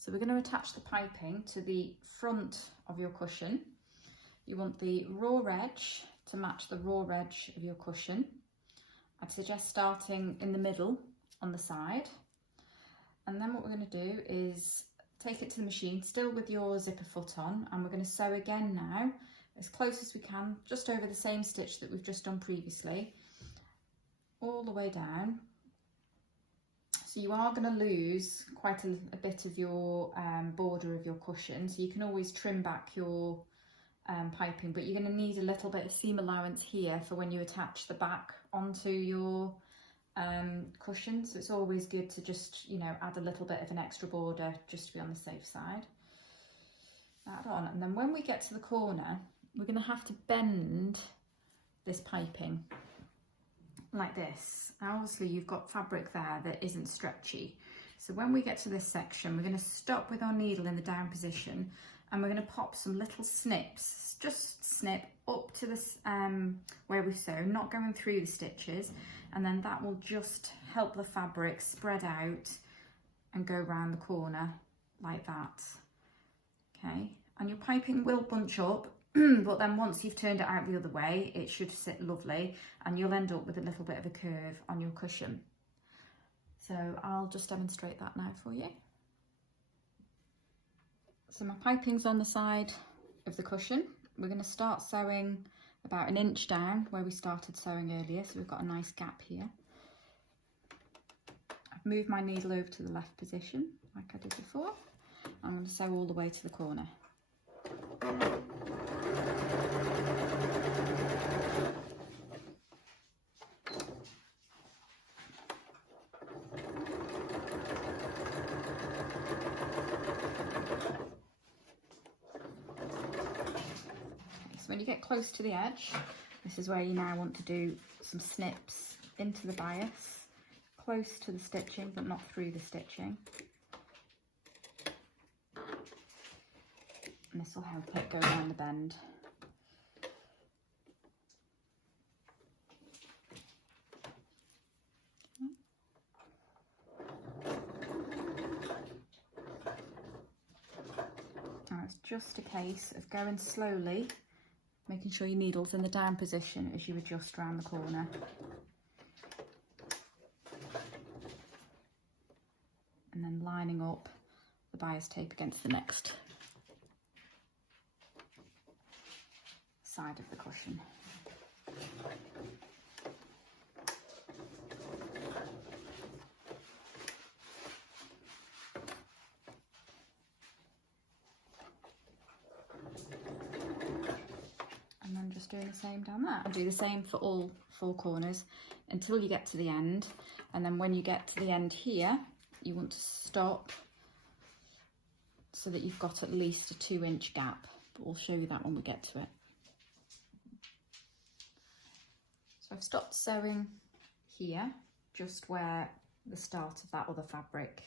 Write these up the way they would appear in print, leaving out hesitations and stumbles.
So we're going to attach the piping to the front of your cushion. You want the raw edge to match the raw edge of your cushion. I'd suggest starting in the middle on the side. And then what we're going to do is take it to the machine, still with your zipper foot on, and we're going to sew again now, as close as we can, just over the same stitch that we've just done previously, all the way down. So you are going to lose quite a bit of your border of your cushion, so you can always trim back your piping, but you're going to need a little bit of seam allowance here for when you attach the back onto your cushion. So it's always good to just, you know, add a little bit of an extra border just to be on the safe side. Add on, and then when we get to the corner, we're going to have to bend this piping like this. Now obviously you've got fabric there that isn't stretchy, so when we get to this section, we're going to stop with our needle in the down position, and we're going to pop some little snips, just snip up to this where we've sewn, not going through the stitches, and then that will just help the fabric spread out and go around the corner like that. Okay, and your piping will bunch up, but then once you've turned it out the other way, it should sit lovely, and you'll end up with a little bit of a curve on your cushion. So I'll just demonstrate that now for you. So my piping's on the side of the cushion. We're going to start sewing about 1 inch down where we started sewing earlier, so we've got a nice gap here. I've moved my needle over to the left position like I did before. I'm going to sew all the way to the corner. When you get close to the edge, this is where you now want to do some snips into the bias, close to the stitching but not through the stitching. And this will help it go around the bend. Now it's just a case of going slowly, making sure your needle's in the down position as you adjust around the corner. And then lining up the bias tape against the next side of the cushion. And then just doing the same down there. And do the same for all 4 corners until you get to the end. And then when you get to the end here, you want to stop so that you've got at least a 2 inch gap. But we'll show you that when we get to it. So I've stopped sewing here, just where the start of that other fabric,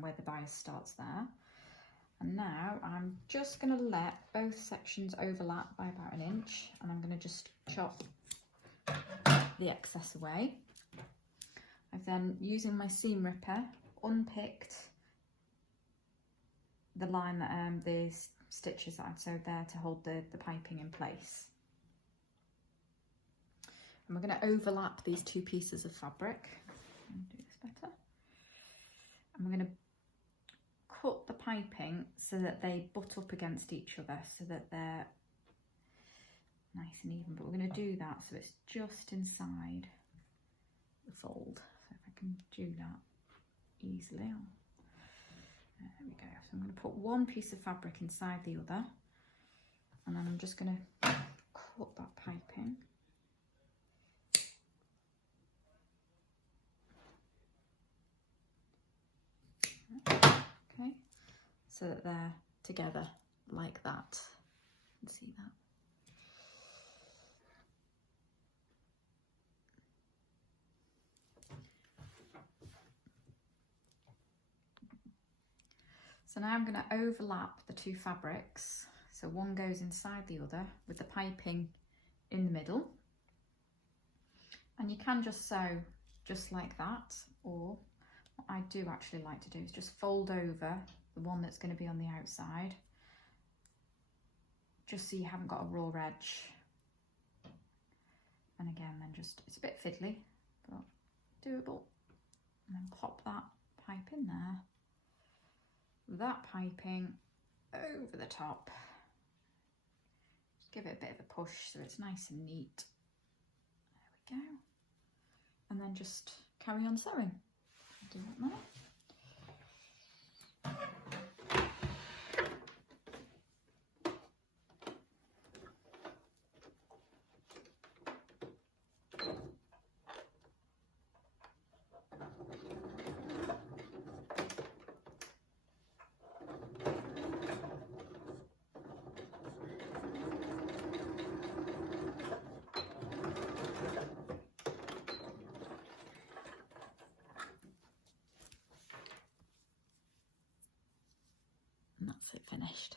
where the bias starts there. And now I'm just going to let both sections overlap by about 1 inch, and I'm going to just chop the excess away. I've then, using my seam ripper, unpicked the line that the stitches that I'd sewed there to hold the piping in place. And we're going to overlap these 2 pieces of fabric. Do this better. And we're going to cut the piping so that they butt up against each other, so that they're nice and even. But we're going to do that so it's just inside the fold. So if I can do that easily, there we go. So I'm going to put one piece of fabric inside the other, and then I'm just going to cut that piping. Okay, so that they're together like that. You can see that. So now I'm going to overlap the 2 fabrics. So one goes inside the other with the piping in the middle. And you can just sew just like that, or what I do actually like to do is just fold over the one that's going to be on the outside, just so you haven't got a raw edge. And again, then just, it's a bit fiddly, but doable. And then pop that pipe in there, with that piping over the top. Just give it a bit of a push so it's nice and neat. There we go. And then just carry on sewing. Do that now. And that's it finished.